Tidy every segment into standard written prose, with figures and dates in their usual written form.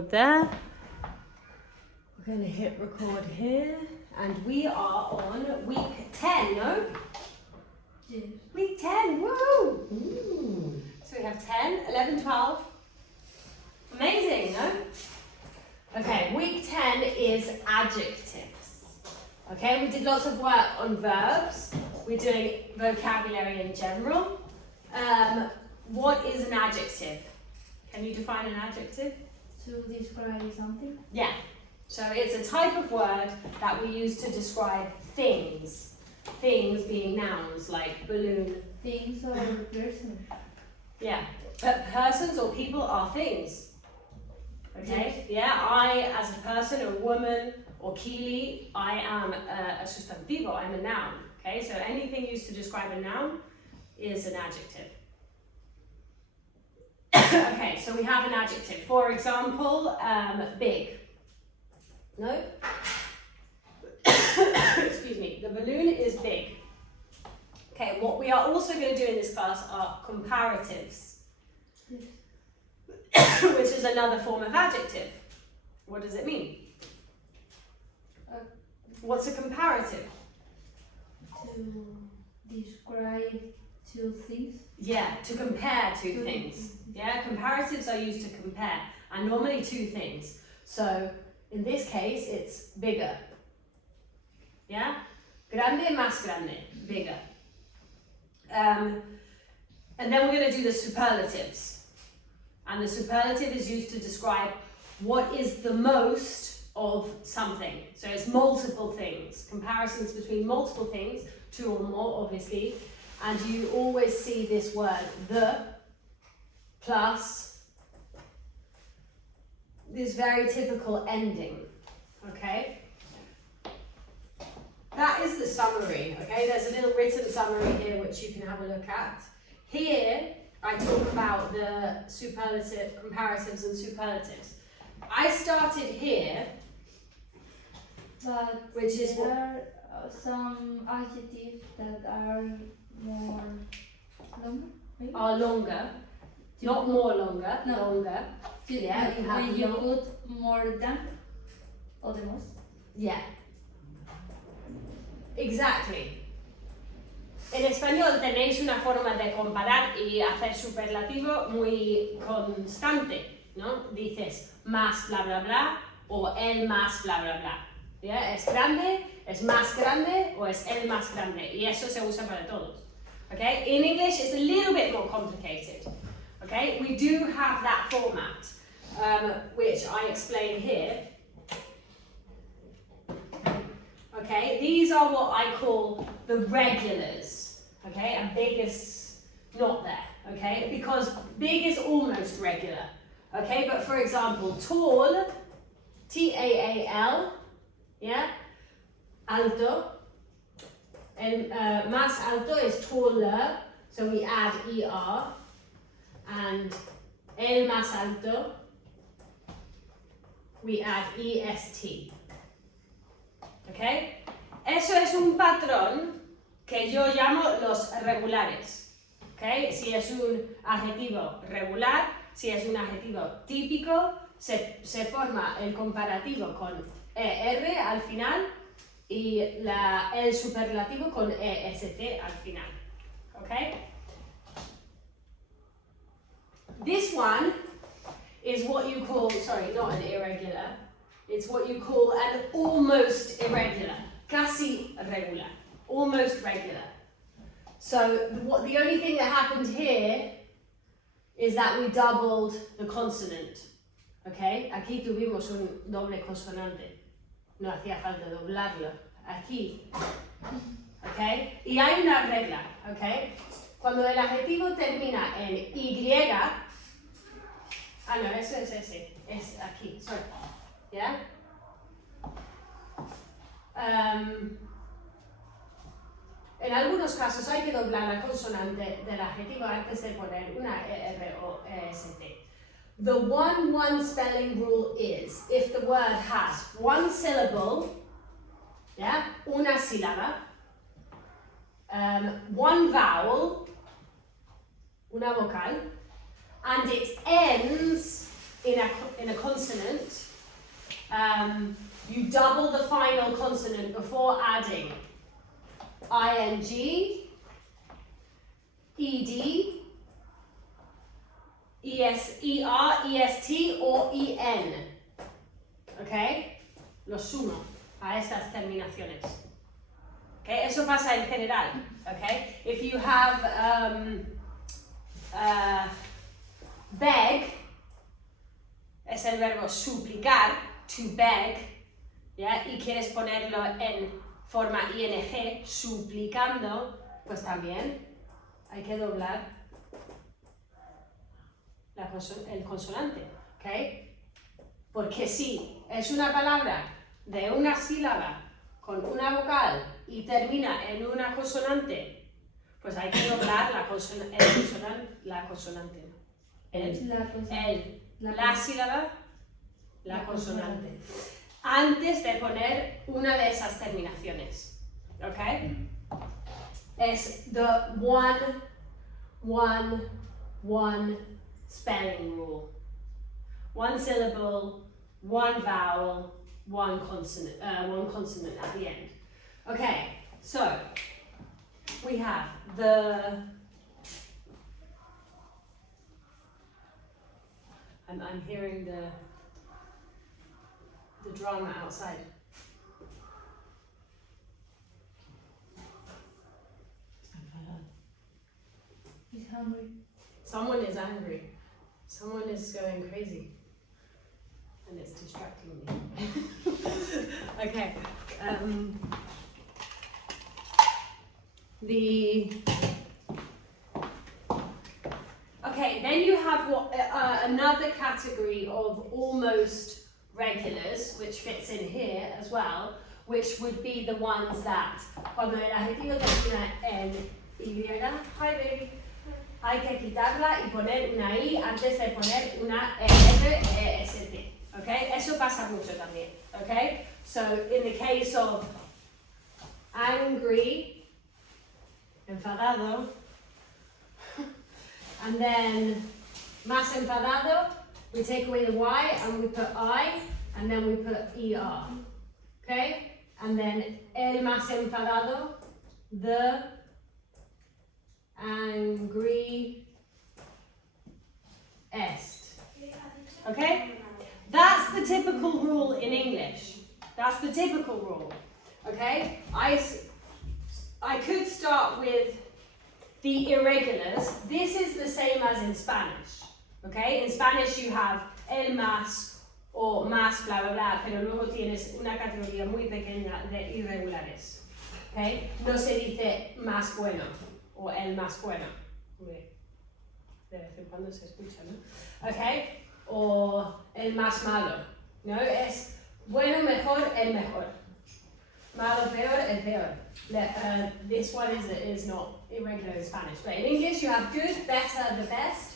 There. We're going to hit record here, and we are on week 10, no? Yes. Week 10, woo! Ooh. So we have 10, 11, 12. Amazing, no? Okay, week 10 is adjectives. Okay, we did lots of work on verbs. We're doing vocabulary in general. What is an adjective? Can you define an adjective? To describe something? Yeah. So it's a type of word that we use to describe things. Things being nouns like balloon. Things or person? Yeah. But persons or people are things. Okay? Yeah, I as a person, a woman, or Kili, I am a sustantivo, I'm a noun. Okay, so anything used to describe a noun is an adjective. Okay, so we have an adjective. For example, big. No? Excuse me. The balloon is big. Okay, what we are also going to do in this class are comparatives, which is another form of adjective. What does it mean? What's a comparative? To describe two things? Yeah, to compare two things. Yeah, comparatives are used to compare, and normally two things. So in this case, it's bigger. Yeah, grande más grande, bigger. And then we're going to do the superlatives, and the superlative is used to describe what is the most of something. So it's multiple things, comparisons between multiple things, two or more, obviously. And you always see this word, the, plus this very typical ending, okay? That is the summary, okay? There's a little written summary here which you can have a look at. Here, I talk about the superlative, comparatives and superlatives. I started here, But which is what? there are some adjectives that are more longer, maybe? Are longer, not more longer, No. longer. Yeah, you have when you long. put more than or the most. Yeah. Exactly. En español tenéis una forma de comparar y hacer superlativo muy constante, ¿no? Dices más bla bla bla o el más bla bla bla. ¿Ya? Es grande, es más grande o es el más grande. Y eso se usa para todos. Okay? In English it's a little bit more complicated. Okay? We do have that format, which I explain here. Okay, these are what I call the regulars, okay, and big is not there, okay, because big is almost regular, okay, but for example, tall, T-A-A-L, yeah, alto, and más alto is taller, so we add ER, and el más alto, we add EST. ¿Okay? Eso es un patrón que yo llamo los regulares. ¿Okay? Si es un adjetivo regular, si es un adjetivo típico, se forma el comparativo con ER al final y el superlativo con EST al final. ¿Okay? This one is what you call, sorry, not an irregular. It's what you call an almost irregular, casi regular, almost regular. So the only thing that happened here is that we doubled the consonant. Okay? Aquí tuvimos un doble consonante. No hacía falta doblarlo. Aquí. Okay? Y hay una regla. Okay? Cuando el adjetivo termina en Y, no, eso es ese. Es aquí, sorry. ¿Ya? En algunos casos hay que doblar la consonante del adjetivo antes de poner una ER o EST. The one spelling rule is, if the word has one syllable, ¿ya? Una sílaba, one vowel, una vocal, and it ends in a consonant, you double the final consonant before adding ing, ed, est or en. Okay? Los sumo a estas terminaciones. Okay? Eso pasa en general. Okay? If you have beg, es el verbo suplicar, to beg, ¿ya? Y quieres ponerlo en forma ing, suplicando, pues también hay que doblar el consonante, ¿ok? Porque si es una palabra de una sílaba con una vocal y termina en una consonante, pues hay que doblar la consonante, la sílaba, la consonante, antes de poner una de esas terminaciones, ¿ok? Es the one spelling rule. One syllable, one vowel, one consonant at the end. Okay, so we have I'm hearing the drama outside. He's hungry. Someone is angry. Someone is going crazy. And it's distracting me. Okay. Okay, then you have another category of almost regulars, which fits in here as well, which would be the ones that cuando el adjetivo termina en Y, hi baby, hay que quitarla y poner una I antes de poner una EST. Okay, eso pasa mucho también. Okay, so in the case of angry, enfadado, and then más enfadado, we take away the Y and we put I, and then we put ER. Okay, and then el más enfadado, the angry est. Okay? That's the typical rule in English. That's the typical rule. Okay? I could start with the irregulars. This is the same as in Spanish. Okay? In Spanish you have el más o más bla bla bla, pero luego tienes una categoría muy pequeña de irregulares. Okay? No se dice más bueno o el más bueno. De vez en cuando se escucha, ¿no? Okay? O el más malo. No, es bueno, mejor, el mejor. Malo, peor, el peor. This one is not irregular in Spanish, but in English you have good, better, the best,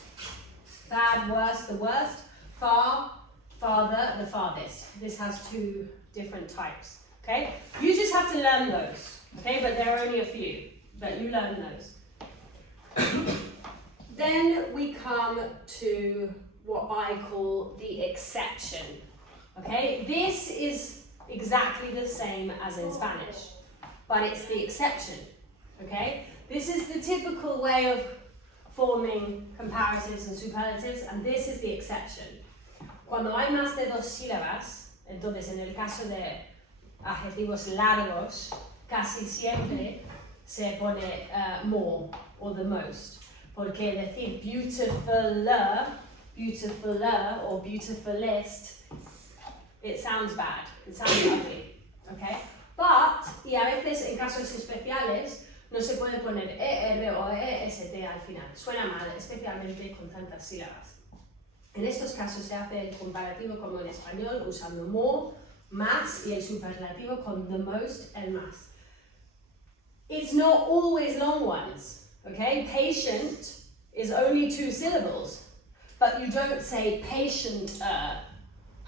bad, worse, the worst, far, farther, the farthest. This has two different types. Okay? You just have to learn those. Okay, but there are only a few, but you learn those. Then we come to what I call the exception. Okay, this is exactly the same as in Spanish, but it's the exception. Okay, this is the typical way of forming comparatives and superlatives, and this is the exception. Cuando hay más de dos sílabas, entonces en el caso de adjetivos largos, casi siempre se pone more or the most, porque decir beautifuler or beautifulest, it sounds bad, it sounds ugly, okay? But, y a veces en casos especiales, no se puede poner ER o EST al final, suena mal, especialmente con tantas sílabas. En estos casos se hace el comparativo como en español, usando more, más, y el superlativo con the most, el más. It's not always long ones, okay? Patient is only 2 syllables, but you don't say patient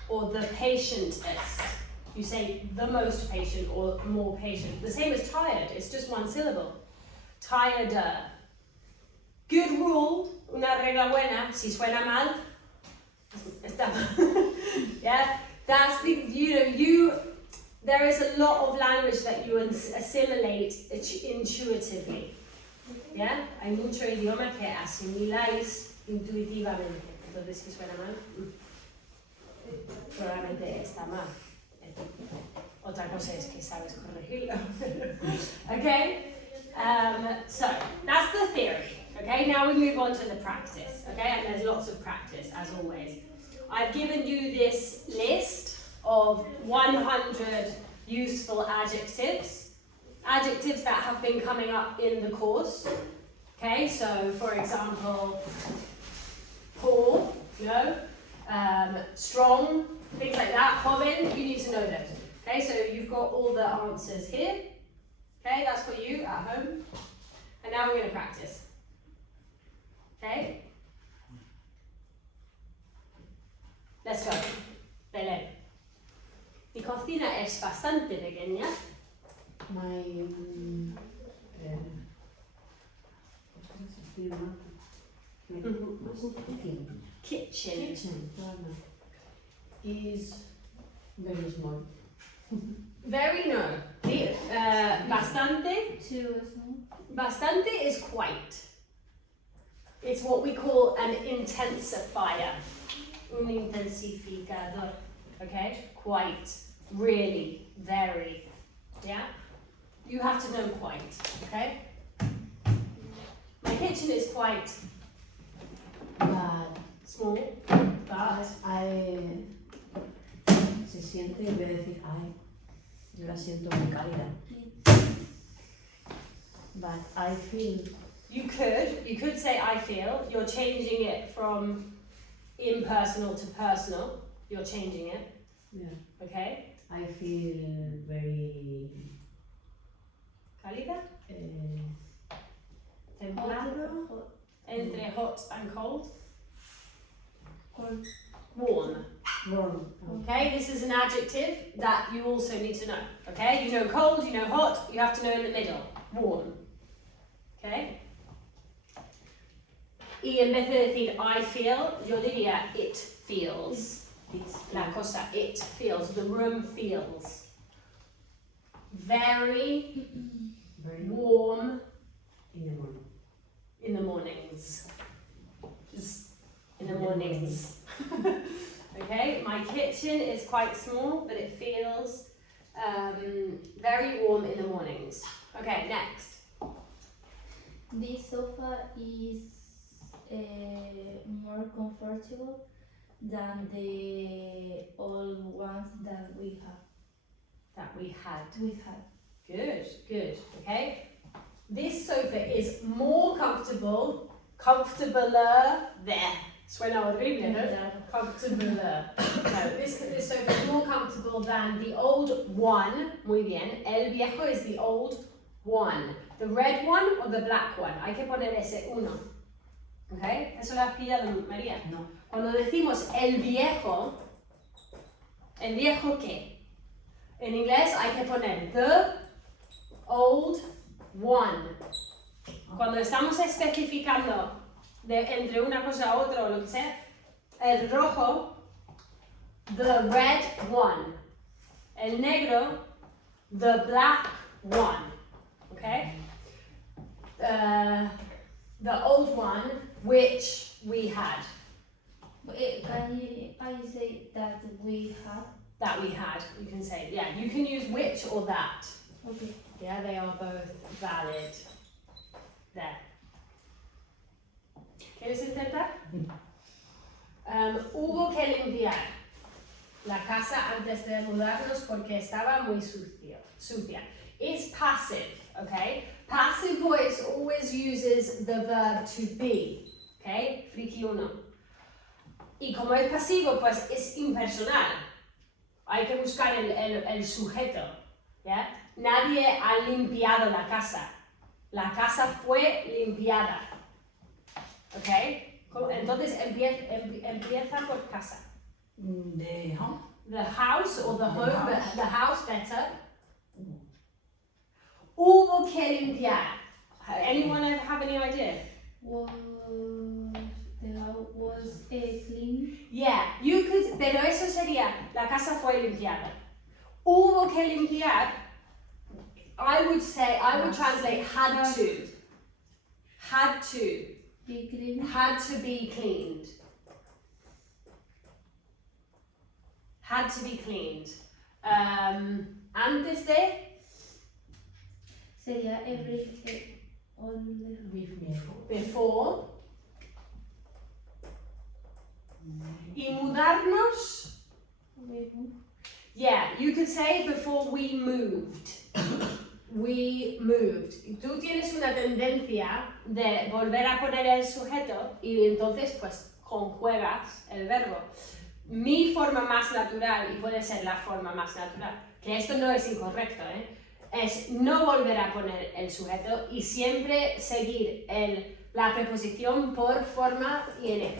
or the patientest. You say the most patient or more patient. The same as tired, it's just 1 syllable. Tireder. Good rule, una regla buena, si suena mal, Está mal. Yeah, that's there is a lot of language that you assimilate intuitively. Yeah, hay mucho idioma que asimiláis intuitivamente. Entonces, si suena mal, probablemente está mal. Otra cosa es que sabes corregirlo. Okay, so that's the theory. Okay, now we move on to the practice. Okay, and there's lots of practice as always. I've given you this list of 100 useful adjectives. Adjectives that have been coming up in the course. Okay, so for example, poor, strong, things like that. Joven, you need to know those. Okay, so you've got all the answers here. Okay, that's for you at home. And now we're going to practice. Okay? Let's go. Belén. Mi cocina es bastante pequeña. My Kitchen is very small. Very no. Bastante. Too small. Bastante is quite. It's what we call an intensifier. Un intensificador. Okay? Quite. Really. Very. Yeah? You have to know quite. Okay? My kitchen is quite But small, but se siente, en vez de decir ay, yo la siento muy cálida. But I feel. you could say I feel. You're changing it from impersonal to personal. You're changing it. Yeah. Okay? I feel very. Cálida? Templado? Hot. Entre hot and cold? Cold. Warm. Warm. Okay, this is an adjective that you also need to know. Okay, you know cold, you know hot, you have to know in the middle. Warm. Okay? Y en vez de decir I feel, yo diría it feels. It's La cosa, it feels, the room feels. Very very warm in the morning. in the mornings. Just in the mornings. Okay, my kitchen is quite small, but it feels very warm in the mornings. Okay, next. This sofa is more comfortable than the old ones that we have. That we had. Good. Good. Okay. This sofa is more comfortabler there. Suena horrible, no? Comfortabler. No, this sofa is more comfortable than the old one. Muy bien. El viejo is the old one. The red one or the black one. Hay que poner ese uno. Okay? ¿Eso lo has pillado, María? No. Cuando decimos el viejo ¿qué? En inglés hay que poner the old one. Cuando estamos especificando entre una cosa u otra o lo que sea, el rojo, the red one. El negro, the black one. Okay? The old one, which we had. Can I say that we have? That we had, you can say, yeah, you can use which or that. Okay. Yeah, they are both valid. There. ¿Quieres intentar? Hubo que limpiar la casa antes de mudarnos porque estaba muy sucia. It's passive, okay? Passive voice always uses the verb to be, okay? Friki uno. Y como es pasivo, pues es impersonal. Hay que buscar el sujeto, ¿ya? Nadie ha limpiado la casa. La casa fue limpiada. ¿Ok? Entonces empieza por casa. The home. The house or the home, but the house better. Hubo que limpiar. Anyone have any idea? Was the house was clean. Yeah, you could, pero eso sería, la casa fue limpiada. Hubo que limpiar, I would translate had to. Had to. Be clean. Had to be cleaned. Had to be cleaned. Antes de, Sería all before. Y mudarnos, yeah, you could say before we moved. We moved. Tú tienes una tendencia de volver a poner el sujeto y entonces pues conjuegas el verbo. Mi forma más natural, y puede ser la forma más natural, que esto no es incorrecto, es no volver a poner el sujeto y siempre seguir la preposición por forma ing.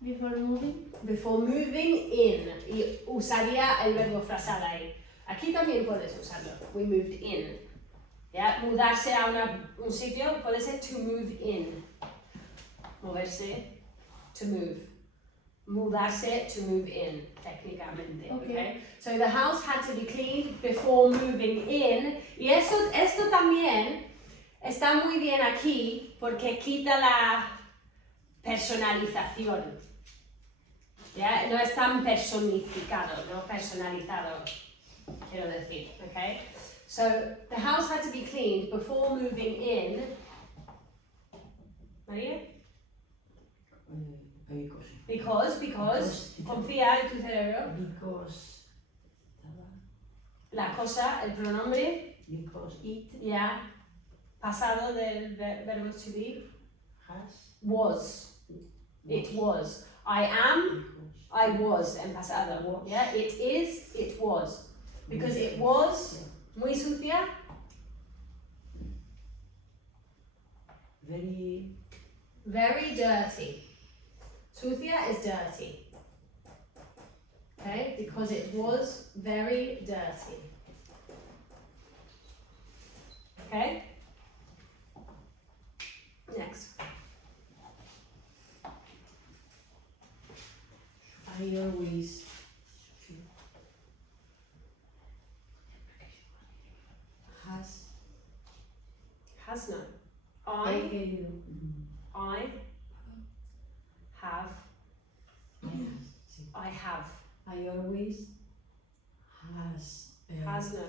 Before moving. Before moving in, y usaría el verbo frasal ahí. Aquí también puedes usarlo. We moved in. ¿Ya? Mudarse a un sitio puede ser to move in. Moverse, to move. Mudarse, to move in, técnicamente. Okay. So the house had to be cleaned before moving in. Y esto también está muy bien aquí porque quita la personalización. ¿Ya? No es tan personificado, no personalizado, quiero decir, okay? So, the house had to be cleaned before moving in. María? Because, confía en tu cerebro. Because. La cosa, el pronombre. Because it. Yeah. Pasado del verbo to be. Has. Was. It was. I am. I was en pasado. Yeah, it is, it was. Because it was muy sucia. Very dirty. Sucia is dirty. Okay, because it was very dirty. Okay? Next. I always has no. I have. I have. I always Has no.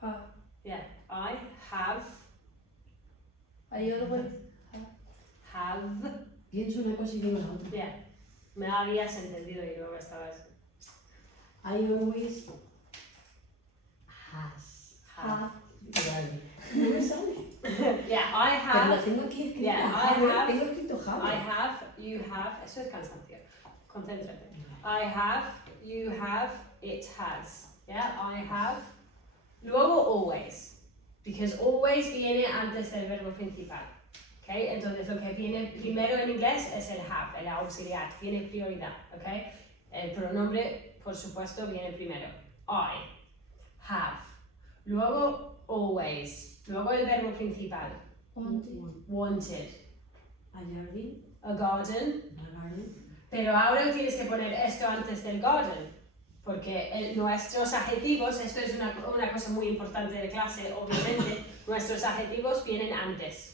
Have. Yeah. I have. I always Have. pienso una cosa y digo la otra. Yeah. Me habías entendido y luego estabas. I always have. No me sale. Yeah, I Pero have. la tengo aquí escrita. Yeah, I have. Tengo escrito have. I have, you have, eso es cansancio. Concéntrate. I have, you have, it has. Yeah, I have. Luego always. Because always viene antes del verbo principal. Okay, entonces lo que viene primero en inglés es el have, el auxiliar, tiene prioridad. Okay, el pronombre, por supuesto, viene primero. I have. Luego always. Luego el verbo principal. Wanted. A jardín. A garden. A garden. Pero ahora tienes que poner esto antes del garden, porque nuestros adjetivos, esto es una cosa muy importante de clase, obviamente, nuestros adjetivos vienen antes.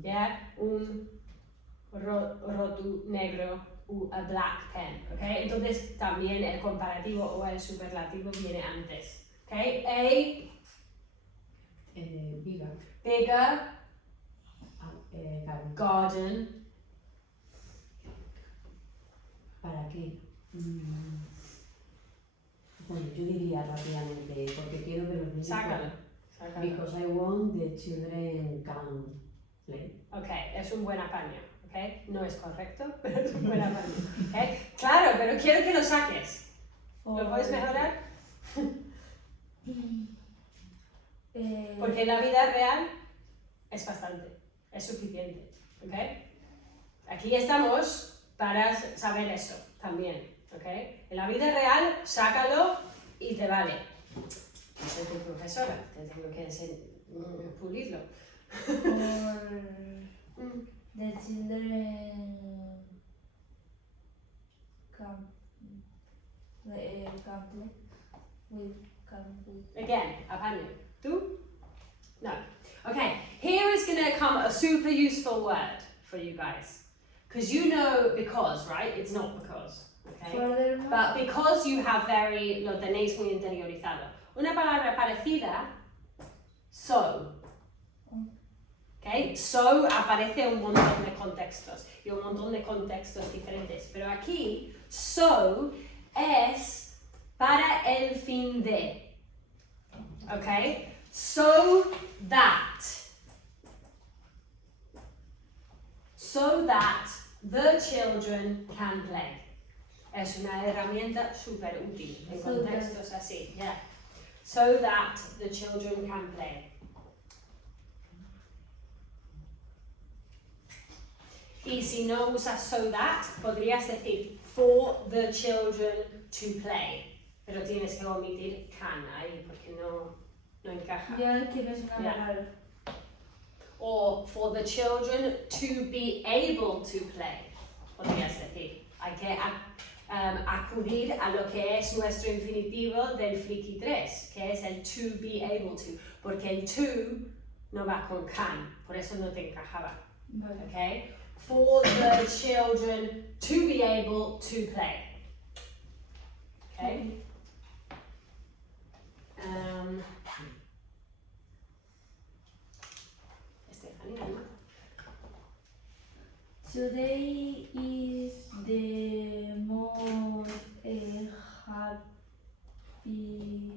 ¿Ya? Un rotu negro, a black pen, ¿ok? Entonces también el comparativo o el superlativo viene antes, ¿ok? A bigger garden. ¿Para qué? Bueno, yo diría rápidamente, porque quiero que los niños Sácalo. Because I want the children can play. Ok, es un buen apaño, ¿ok? No es correcto, pero es un buen apaño. ¿Ok? Claro, pero quiero que lo saques. ¿Lo puedes mejorar? Porque en la vida real es bastante, es suficiente, ¿ok? Aquí estamos para saber eso también, ¿ok? En la vida real, sácalo y te vale. Yo soy tu profesora, te tengo que pulirlo. or the children can play with Again, apaño. ¿Tú? No. Okay, here is going to come a super useful word for you guys. Because you know because, right? It's not because. Okay? Furthermore, But because you have lo tenéis muy interiorizado. Una palabra parecida, so. Okay? So aparece en un montón de contextos y un montón de contextos diferentes. Pero aquí, so es para el fin de. Okay? So that the children can play. Es una herramienta súper útil en contextos así. Yeah. So that the children can play. Y si no usas so that, podrías decir for the children to play. Pero tienes que omitir can ahí porque no encaja. ya es que me suena raro. Or for the children to be able to play. Podrías decir. Hay que acudir a lo que es nuestro infinitivo del friki 3, que es el to be able to. Porque el to no va con can, por eso no te encajaba. Vale. Okay? For the children to be able to play. Okay? Estefanía, ¿no? Today is the most happy.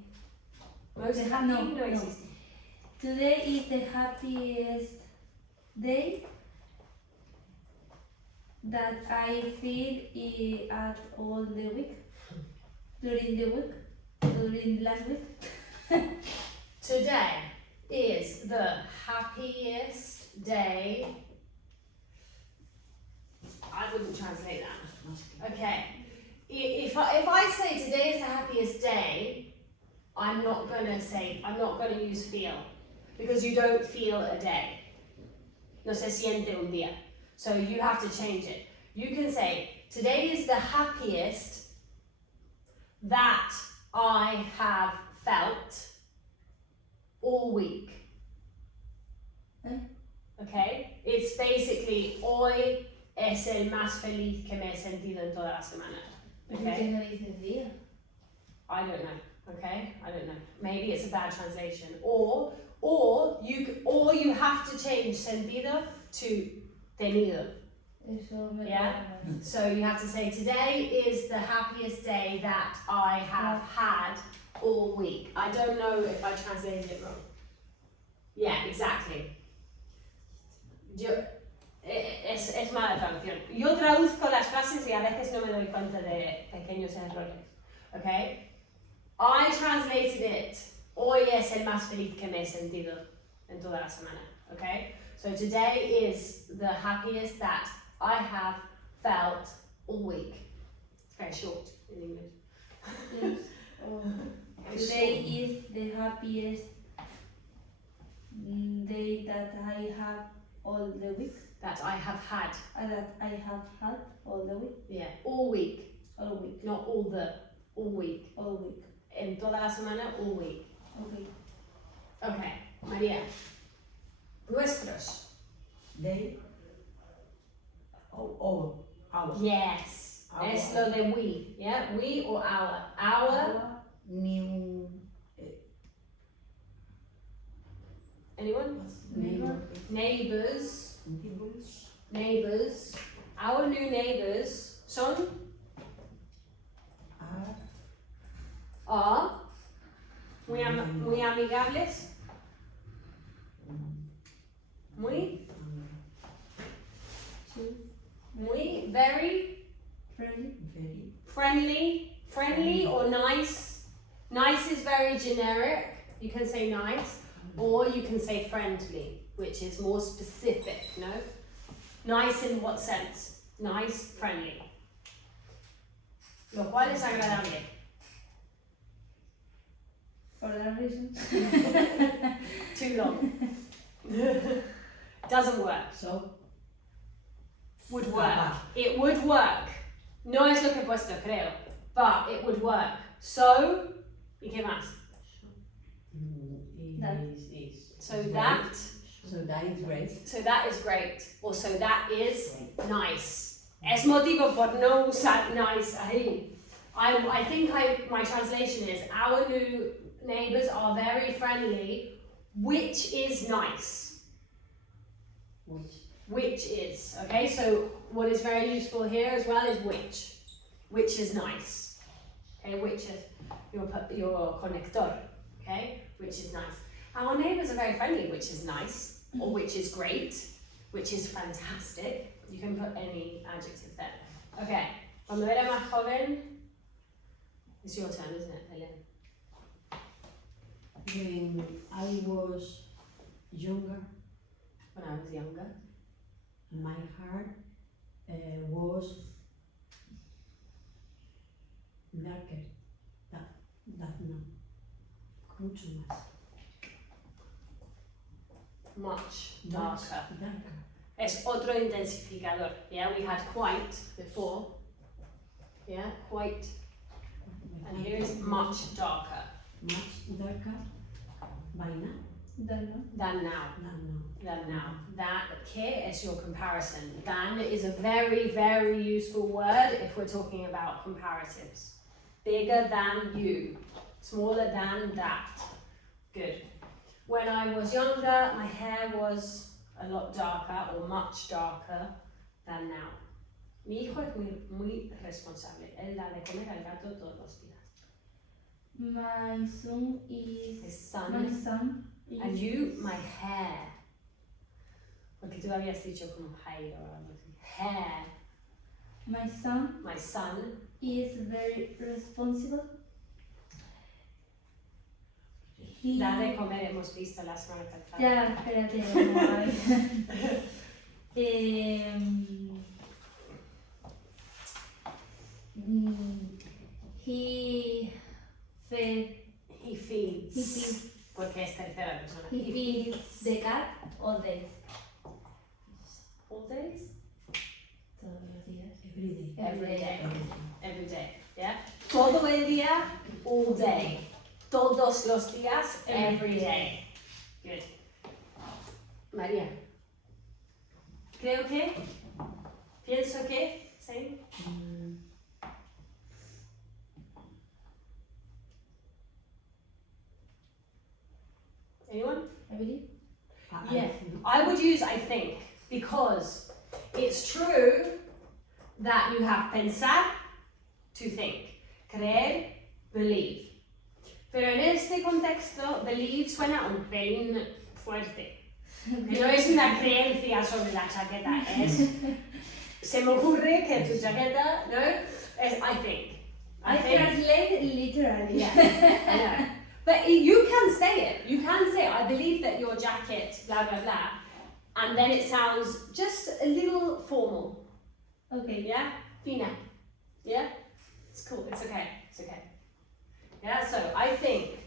Most No, happy no no. existe. Today is the happiest day that I feel at all the week. During last week. Today is the happiest day. I wouldn't translate that. Okay. If I say today is the happiest day, I'm not going to use feel. Because you don't feel a day. No se siente un día. So you have to change it. You can say, today is the happiest that I have felt all week. Okay? It's basically, hoy es el más feliz que me he sentido en toda la semana. ¿Por qué no dices día? I don't know. Okay? I don't know. Maybe it's a bad translation. Or you have to change sentido to tenido. Eso me Yeah? So you have to say, today is the happiest day that I have had all week. I don't know if I translated it wrong. Yeah, exactly. Es mala traducción. Yo traduzco las frases y a veces no me doy cuenta de pequeños errores. Okay? I translated it, hoy es el más feliz que me he sentido en toda la semana. Okay? So today is the happiest that I have felt all week. It's very short in English. Yes. Today is the happiest day that I have all the week. That I have had. That I have had all the week. Yeah, all week. All week. Not all week. All week. En toda la semana, all week. Okay. Okay, María. Nuestros. They. Oh, our. Yes. Our. Es lo de we. Yeah, we or our. Our. New. Anyone? Neighbor. Neighbors. Neighbors. Neighbors. Our new neighbors son. Are. Muy amigables. Muy. Muy. Very. Friendly. Friendly or nice. Nice is very generic. You can say nice. Or you can say friendly, which is more specific, no? Nice in what sense? Nice, friendly. Lo cual es agradable. For that reason. Too long. Doesn't work. So. Would work. It would work. No es lo que he puesto, creo, but it would work. So, ¿y qué más? That. So great. that, So that is great. so that is great, or so that is nice. Es motivo por no usar nice ahí. I think my translation is, our new neighbours are very friendly, which is nice. Which is, okay, so what is very useful here as well is which is nice, okay, which is your connector, okay, which is nice. Our neighbours are very friendly, which is nice, or which is great, which is fantastic. You can put any adjective there. Okay, cuando era más joven, it's your turn, isn't it, Helen? When I was younger, When I was younger. my heart was darker. That no. Mucho más. Much darker. Darker. Es otro intensificador. Yeah, we had quite before. Yeah, quite. And here is much darker Much darker. By now. Than no. than now. Than Than now. That que is your comparison. Than is a very, very useful word if we're talking about comparatives. Bigger than you. Smaller than that. Good. When I was younger, my hair was a lot darker or much darker than now. Mi hijo es muy responsable. Él da de comer al gato todos los días. My son is. His son. My son is. And you, my hair. Porque tú habías dicho como hair o algo así. Hair. My son My son is very responsible. He. da de comer, hemos visto la semana pasada. Ya, espérate, no hay. He fed. He feeds. He feeds. Porque es tercera persona. He feeds the cat all days. All days? Todos los días. every day. Every day. Every day. Every day. Yeah? Todo el día, all day. Todos los días, every day. Good. María. Creo que. Pienso que. Same. Anyone? Every Yeah, I would use I think because it's true that you have pensar, to think, creer, believe. Pero en este contexto, believe suena un pelín fuerte. Que no es una creencia sobre la chaqueta, es se me ocurre que tu chaqueta, no, es I think. I translate literally. Yeah, I know. But you can say it. You can say, I believe that your jacket, blah, blah, blah. And then it sounds just a little formal. Okay. Yeah? Fina. Yeah? It's cool. It's okay. It's okay. Yeah, so I think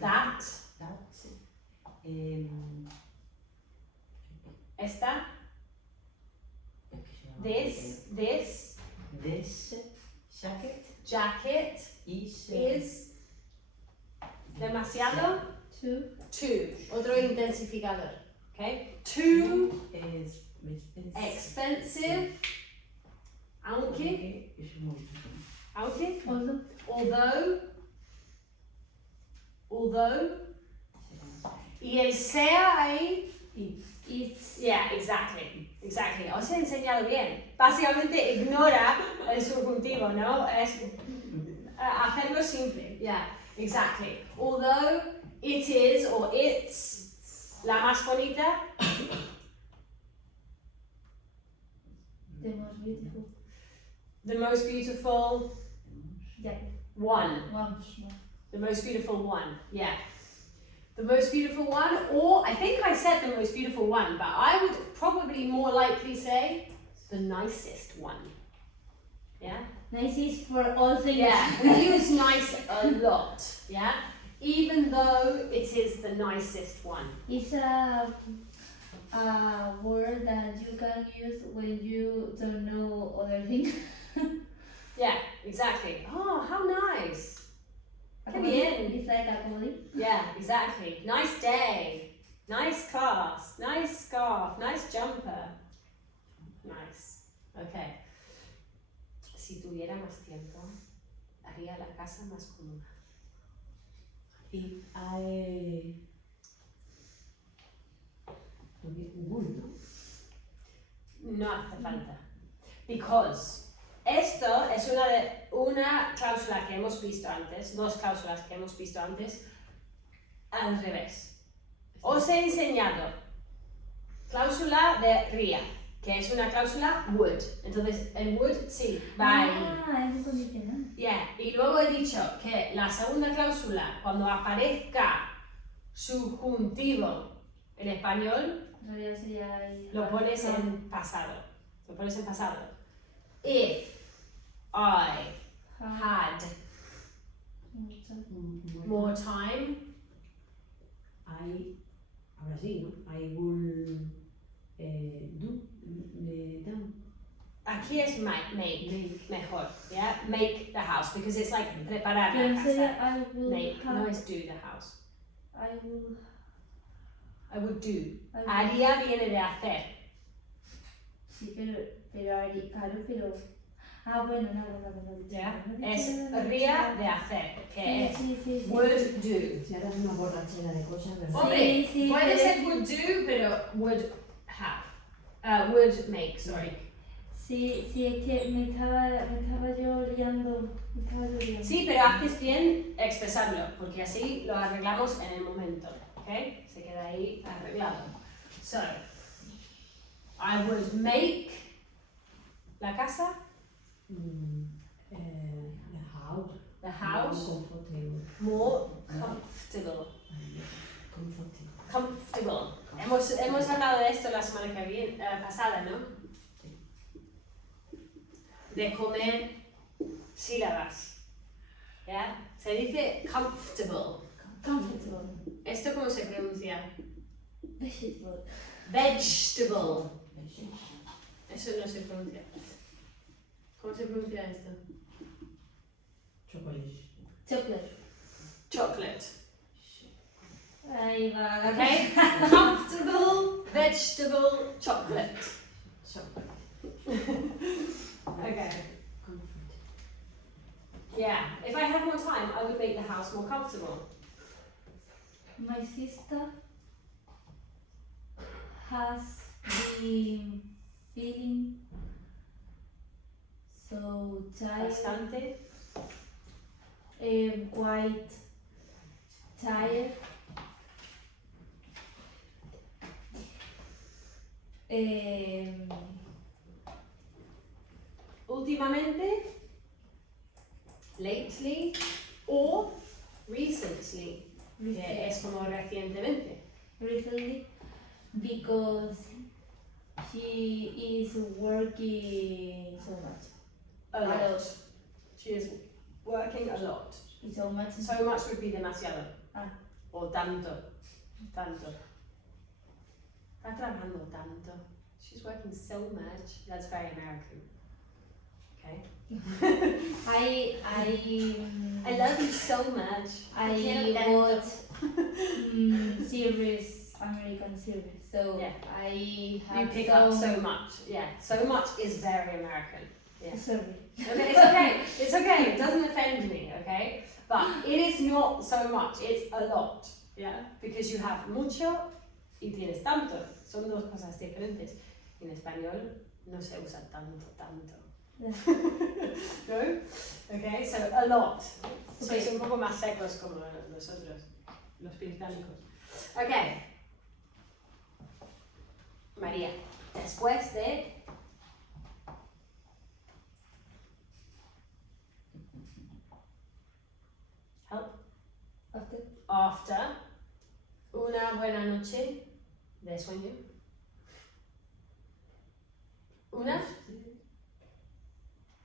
that esta, this jacket is demasiado too. Otro intensificador. Okay? Too is expensive. Aunque. Although. Y el sea ahí. It's. Yeah, exactly. Os he enseñado bien. Básicamente ignora el subjuntivo, ¿no? Es hacerlo simple. Yeah, exactly. Although it is or it's la más bonita. The most beautiful. The most beautiful Jacket. one. One. The most beautiful one. Yeah. The most beautiful one, or I think I said the most beautiful one, but I would probably more likely say the nicest one. Yeah? Nice is for all things. Yeah, we use nice a lot. Yeah? Even though it is the nicest one. It's a a word that you can use when you don't know other things. Yeah, exactly. Oh, how nice. Qué Accommodate. bien. It's like accommodate. Yeah, exactly. Nice day. Nice class. Nice scarf. Nice jumper. Nice. Okay. Si tuviera más tiempo, haría la casa más cómoda. If I would, ¿no? No hace falta. Because esto es una cláusula que hemos visto antes, dos cláusulas que hemos visto antes, al revés. Os he enseñado cláusula de RIA, que es una cláusula would. Entonces, el would sí, va ahí. Ah, es un condicional. Yeah. Y luego he dicho que la segunda cláusula, cuando aparezca subjuntivo en español, En realidad sería el- lo pones en pasado. Lo pones en pasado. If I had more time, Ahora sí, ¿no? I will do them. aquí es make. Mejor, yeah? Make the house, because it's like preparar Pero la sería casa. I will Make, have, no es do the house. I will, I would do. I will. Haría viene de hacer. Sí, pero haría, claro, pero... Ah, bueno, nada. Yeah? Es ría de hacer, que es Sí. would do. Si ahora es una borrachera de cosas, ¿verdad? Hombre, Sí, puede pero- ser would do, pero would have. Would make, sorry. Sí, es que me estaba yo liando. Sí, pero haces bien expresarlo, porque así lo arreglamos en el momento, ¿ok? Se queda ahí arreglado. So, I would make la casa, The house. the house, More more comfortable. comfortable. Comfortable. Hemos hablado de esto la semana que viene, pasada, ¿no? De comer sílabas. ¿Ya? Se dice comfortable. Comfortable. ¿Esto cómo se pronuncia? Vegetable. Vegetable. Eso no se pronuncia. ¿Cómo se pronuncia esto? Chocolate. Chocolate. Ahí va. Okay? Comfortable, vegetable, chocolate. Okay. Comfort. Yeah. If I had more time, I would make the house more comfortable. My sister has been feeling so tired, Bastante. quite tired. Últimamente, lately, or recently. Que es como recientemente. Recently, because she is working so much. A lot. She is working a lot. So much. So much would be demasiado. Ah. O tanto. Tanto. Está trabajando tanto. She's working so much. That's very American. Okay. I I love you so much. I quiero tanto. watch series, American series. So Yeah. I have You pick up so much. Yeah. So much is very American. Yeah. Sorry. Okay, it's okay. It's okay. It doesn't offend me, okay? But it is not so much. It's a lot. Yeah. Because you have mucho y tienes tanto. Son dos cosas diferentes. En español no se usa tanto. Yeah. ¿No? Okay, so a lot. Okay. Sois un poco más secos como nosotros, los británicos. Okay. María, después de help after una buena noche de sueño. Una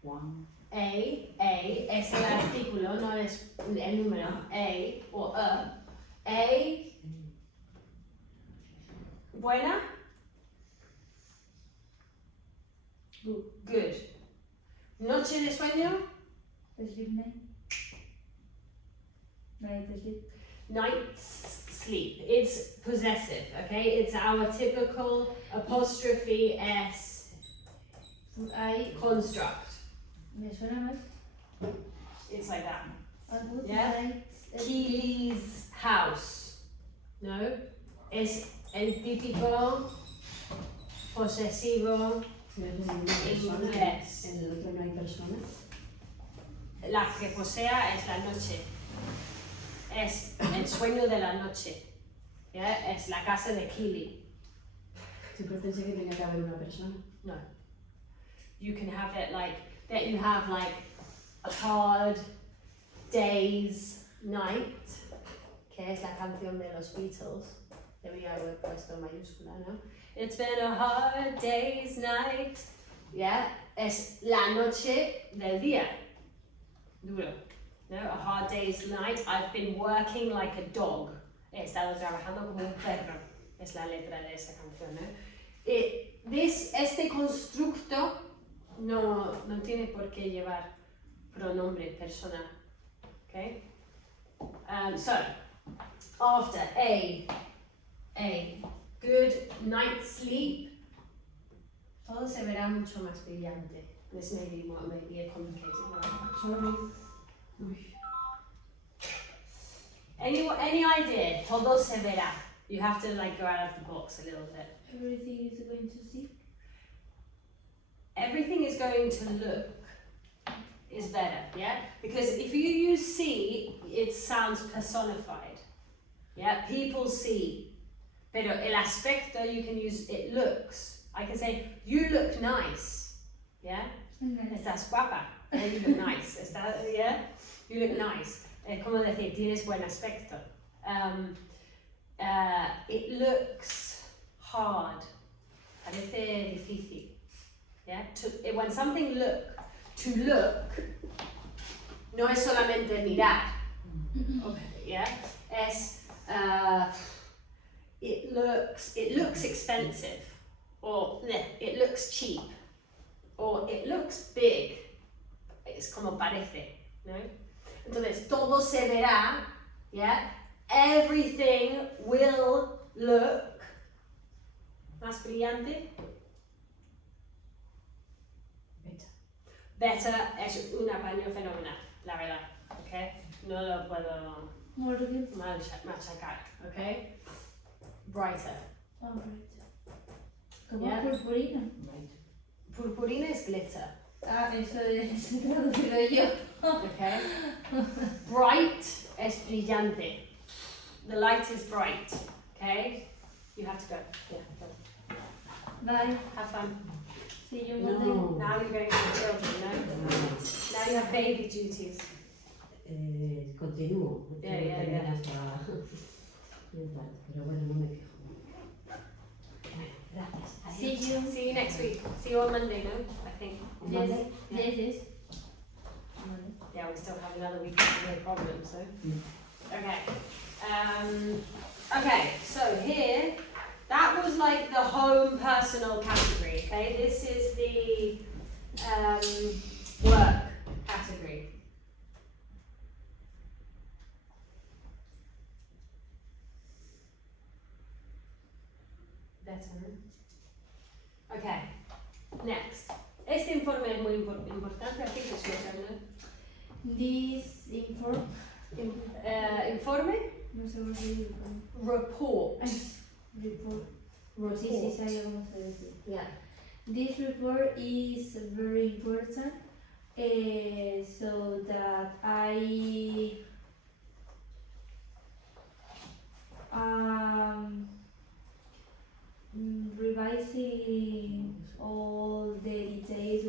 One. A es el artículo, no es el número. A o a. A buena Good. Noche de sueño. Sleep night. Night sleep. Night's sleep. It's possessive, okay? It's our typical apostrophe S I. construct. Me suena más. It's like that. A good Yeah. night. Keely's house. No. Es el típico posesivo Pero es de una persona. inglés. En el otro no hay persona. La que posea es la noche. Es el sueño de la noche. ¿Ya? Es la casa de Keely. Siempre pensé que tenía que haber una persona. No. You can have it like that. You have like a hard day's night, que es la canción de los Beatles. Debería haber puesto en mayúscula, ¿no? It's been a hard day's night. Yeah, es la noche del día. Duro. No, a hard day's night. I've been working like a dog. He estado trabajando como un perro. Es la letra de esa canción, ¿no? Este constructo no tiene por qué llevar pronombre personal. Okay? So, after a good night's sleep, todo se verá mucho más brillante. This may be a complicated word. Sorry. Uy. Any idea? Todo se verá. You have to like go out of the box a little bit. Everything is going to see. Everything is going to look is better, yeah? Because if you use see, it sounds personified. Yeah, people see. Pero el aspecto, you can use it looks. I can say, you look nice. Yeah? Estás guapa. Yeah, you look nice. Yeah? You look nice. Es como decir, tienes buen aspecto. It looks hard. Parece difícil. Yeah? When something to look, no es solamente mirar. Okay, yeah? Es, it looks expensive, or it looks cheap, or it looks big. Es como parece, ¿no? Entonces, todo se verá, yeah? Everything will look más brillante. Better es un apaño fenomenal, la verdad, ¿ok? No lo puedo machacar, ¿ok? Brighter. Alright. Como Yeah. purpurina. Right. Purpurina es glitter, Ah, eso es traducido yo. ¿ok? Bright es brillante. The light is bright, ¿ok? You have to go. Yeah, go. Bye. Have fun. See you Monday. No. Now you're going to the children, no? Now you have baby duties. Continúo. Yeah, yeah, Terminar yeah. hasta bien tarde, pero bueno, no me quejo. Bueno, gracias. See you. See you next week. See you on Monday, no? I think. On Yes. Monday? Yes, yes. Monday. Yeah, we still have another week of no problem, so. Okay. Okay, so here, that was like the home personal category, okay? This is the work category. Better, no? Okay, next. Este informe es muy importante, I think it's your turn, no? This inform. Informe? No sé cómo se dice. Report. Report. Report. Sí, sí, sabía cómo se dice. Yeah. This report is very important so that I revising all the details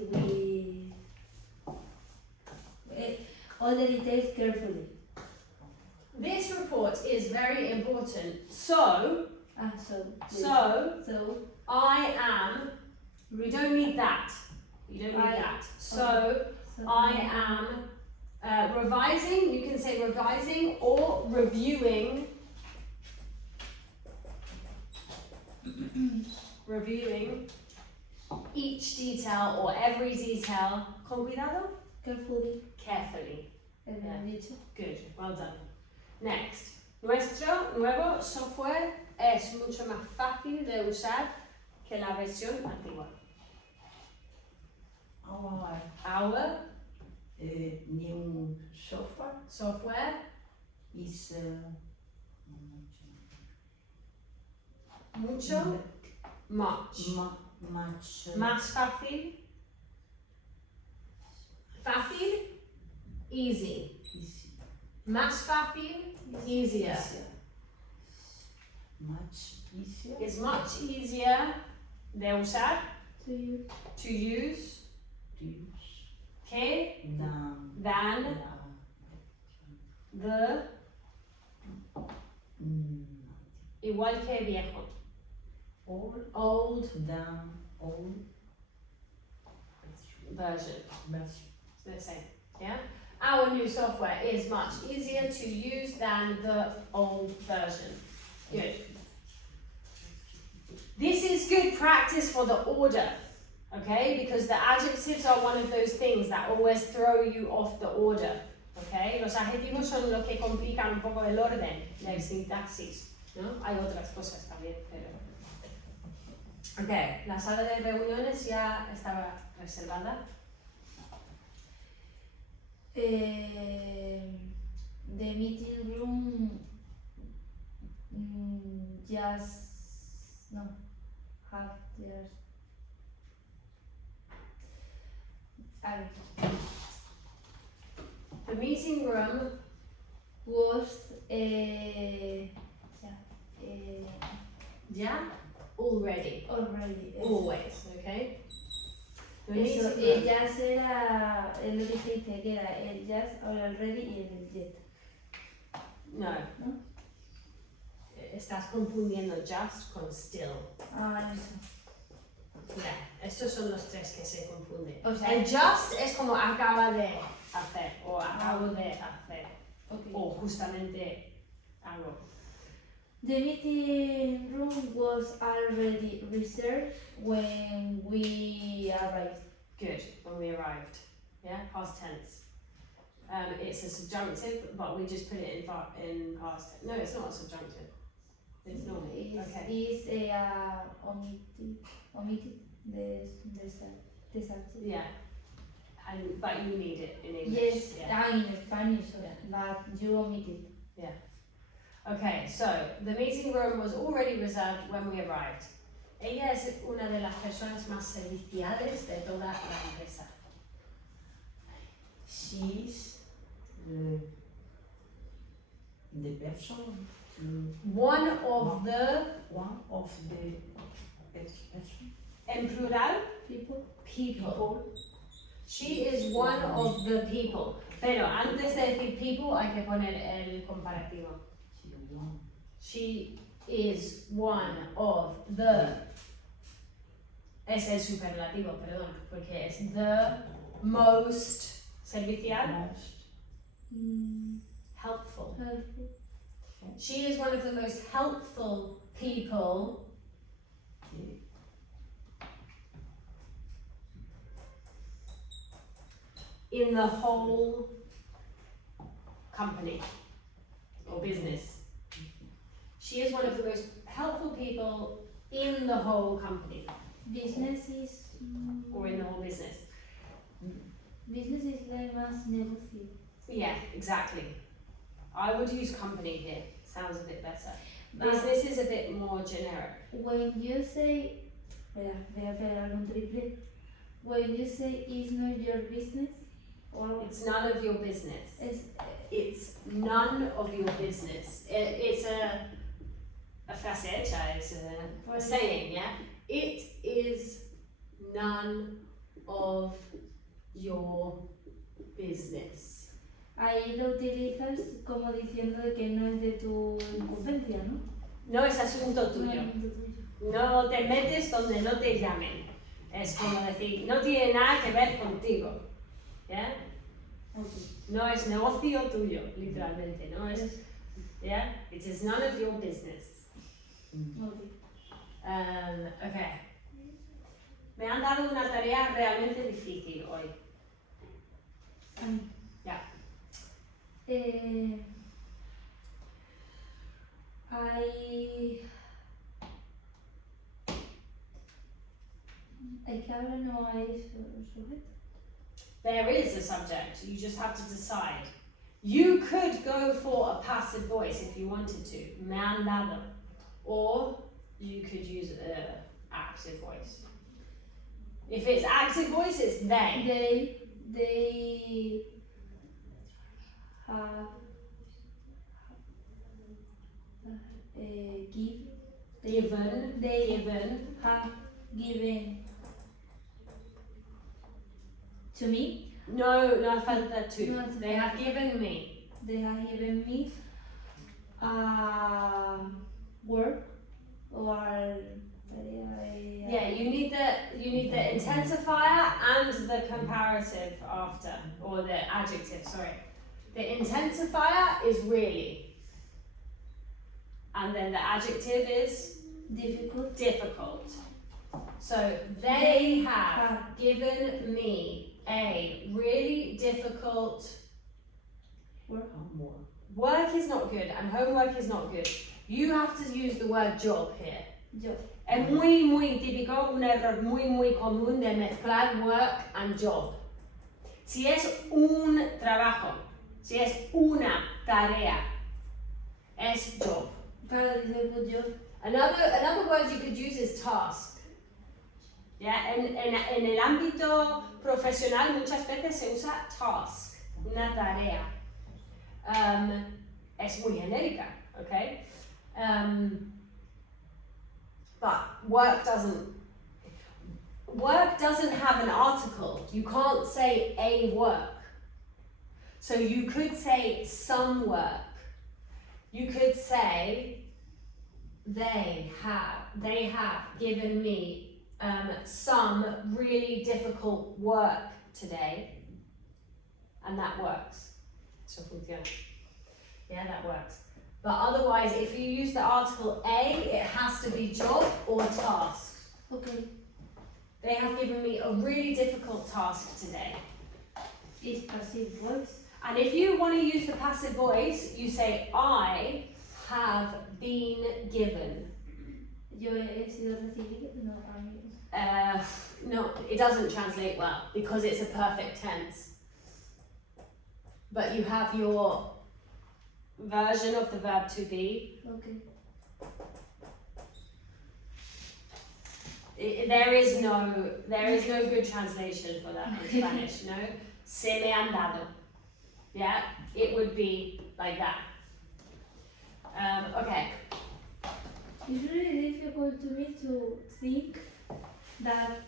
with all the details carefully. This report is very important. So So I am. You don't need that. You don't need that. So I am revising. You can say revising or reviewing. Reviewing each detail or every detail con cuidado, Carefully. carefully. Es bien dicho. Good, well done. Next, nuestro nuevo software es mucho más fácil de usar que la versión antigua. Our Our new software is mucho, much. much Más fácil. Fácil, easy. easy. Más fácil, easier. Much easier It's much easier de usar, To you. to use, to use que than than the, igual que viejo. old Old than old version. version. It's the same, yeah? Our new software is much easier to use than the old version. Good. This is good practice for the order, okay? Because the adjectives are one of those things that always throw you off the order, okay? Los adjetivos son los que complican un poco el orden, la sintaxis, ¿no? Hay otras cosas también, pero... Ok, la sala de reuniones ya estaba reservada. The meeting room just no have just a ver, The meeting room was ya already, already always, okay? The eso, meeting el room. jazz era lo que dijiste que era el jazz o el already y el jet. No. ¿No? Estás confundiendo just con still. Ah, eso. Mira, estos son los tres que se confunden. O sea- el just es como acaba de hacer o acabo de hacer Okay. o justamente hago. The meeting room was already reserved when we arrived. Good, when we arrived. Yeah, past tense. It's a subjunctive, but we just put it in past tense. No, it's not a subjunctive. It's not. Okay. Is omitted the subject. Yeah. But you need it in English. Yes, Yeah. in Spanish, Yeah. but you omitted. Okay, so the meeting room was already reserved when we arrived. Ella es una de las personas más serviciales de toda la empresa. She's the person, One of the, one of the person, en plural, People. people. She is one of the people. Pero antes de decir people hay que poner el comparativo. she one. She is one of the. Es el superlativo, perdón, porque es the most servicial, Most helpful. Helpful. She is one of the most helpful people in the whole company or business. She is one of the most helpful people in the whole company Business is. or in the whole business. Business is like más negocio. Yeah, exactly. I would use company here. Sounds a bit better. But Business is a bit more generic. when you say. Espera, voy a pegar un triple. When you say it's not your business, or It's none of your business. it's It's none of your business. It's a frase hecha, it's a saying, yeah? It is none of your business. ahí lo utilizas como diciendo de que no es de tu incumbencia, ¿no? No es asunto No es tuyo. asunto tuyo. No te metes donde no te llamen. Es como decir, no tiene nada que ver contigo. ¿Ya? Okay. No es negocio tuyo, literalmente. No es. ¿Ya? It is none of your business. Okay. Okay. Me han dado una tarea realmente difícil hoy. Yeah. Hay que hablar, no hay sujeto. There is a subject, you just have to decide. You could go for a passive voice if you wanted to, me han dado, or you could use an active voice. If it's active voice, it's they. They have Given, they given. have given to me. No, falta two. No, it's They have given me. They have given me work or Yeah, you need the intensifier and the comparative after, or the adjective, sorry. The intensifier is really, and then the adjective is difficult. So they have given me a really difficult Homework. work is not good and homework is not good. You have to use the word job here. Job. Es muy típico, un error muy común de mezclar work and job. Si es un trabajo, si es una tarea, es job. Claro, dice good job. Another word you could use is task. Yeah, en el ámbito profesional muchas veces se usa task, una tarea. Es muy genérica, okay? But work doesn't have an article. You can't say a work. So you could say some work. You could say they have given me some really difficult work today, and that works. So funciona. Yeah, that works. But otherwise, if you use the article a, it has to be job or task. Okay. They have given me a really difficult task today. It's passive voice. And if you want to use the passive voice, you say, I have been given. Yo he sido recibida, no, a mí. No, it doesn't translate well because it's a perfect tense. But you have your version of the verb to be. Okay. There is no good translation for that in Spanish, no? Se me han dado. Yeah, it would be like that. Okay. It's really difficult to me to think that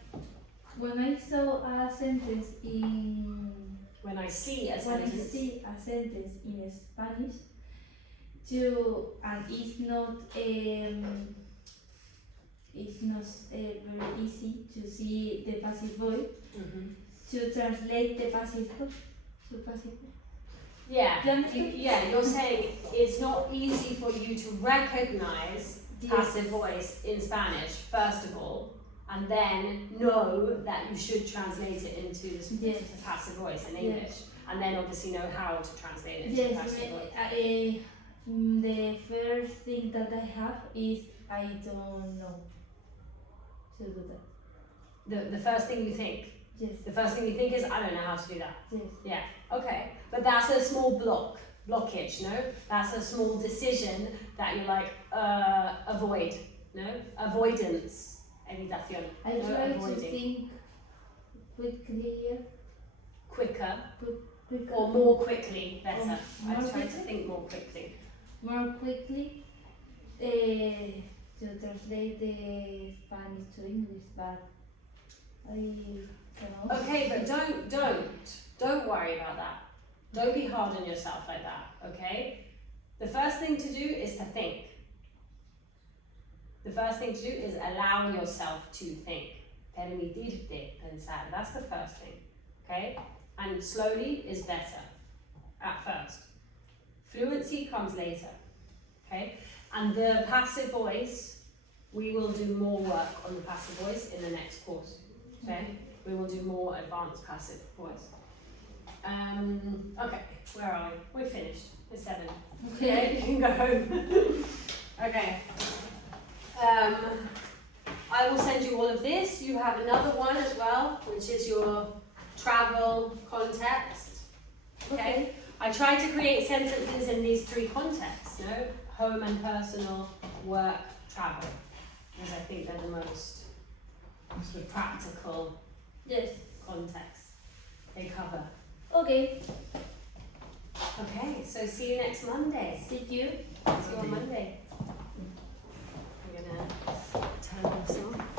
when I saw a sentence in When I see a when I sentence. see a sentence in Spanish, and it's not very easy to see the passive voice, to translate the passive voice to passive voice. Yeah, Do you understand? you're saying it's not easy for you to recognize passive voice in Spanish, first of all, and then know that you should translate it into the Yes. passive voice in English, and then obviously know how to translate it into Yes, passive voice. the first thing that I have is I don't know to do that. The first thing you think. Yes, The first thing you think is, I don't know how to do that. yes. Yeah, okay. But that's a small blockage, no? That's a small decision that you like, avoid, no? Avoidance, evitación. I no? try to Avoiding. think quickly, Quicker, quicker, or more quickly, better. More I try to quickly? think more quickly. more quickly to translate the Spanish to English, but I don't know. Okay, but don't worry about that. Don't be hard on yourself like that, okay? The first thing to do is to think. The first thing to do is allow yourself to think. Permitirte pensar. That's the first thing, okay? And slowly is better at first. Fluency comes later, okay? And the passive voice, we will do more work on the passive voice in the next course. Okay, we will do more advanced passive voice. Okay, where are we? We're finished. It's 7. Okay, you can go home. Okay. I will send you all of this. You have another one as well, which is your travel context. Okay. I try to create sentences in these 3 contexts, home and personal, work, travel, because I think they're the most sort of practical contexts they cover. Okay. Okay, so see you next Monday. See you. See you on Monday. I'm gonna turn this on.